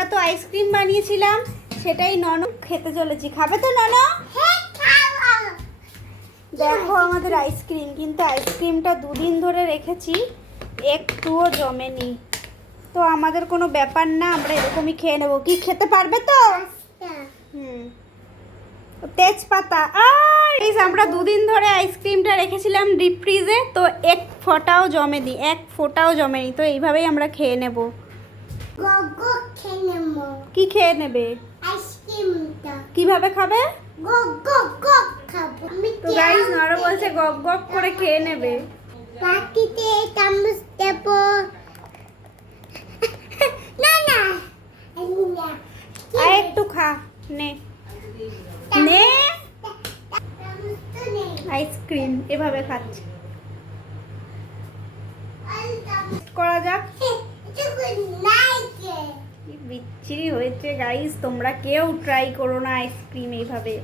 আমরা তো আইসক্রিম বানিয়েছিলাম, সেটাই ননু খেতে চলেছি। খাবে তো ননু? দেখো আমাদের আইসক্রিম, কিন্তু আইসক্রিমটা দুদিন ধরে রেখেছি, একটুও জমেনি। তো আমাদের কোনো ব্যাপার না, আমরা এরকমই খেয়ে নেবো। কি খেতে পারবে তো? হুম, তেজপাতা। আর এই আমরা দুদিন ধরে আইসক্রিমটা রেখেছিলাম ডিপ ফ্রিজে, তো এক ফোঁটাও জমেনি, এক ফোঁটাও জমেনি। তো এইভাবেই আমরা খেয়ে নেব। কি খেয়ে নেবে? আইসক্রিমটা কিভাবে খাবে? গক গক গক খাবো। তো গাইস নরো বলছে গক গক করে খেয়ে নেবে। বাটিতে চামচ দেব। না না আর একটু খা, নে নে। আইসক্রিম এভাবে খাচ্ছে। করা যাক। কি বিচ্ছিরি হয়েছে গাইস, তোমরা কেউ ট্রাই করো না আইসক্রিম এইভাবে।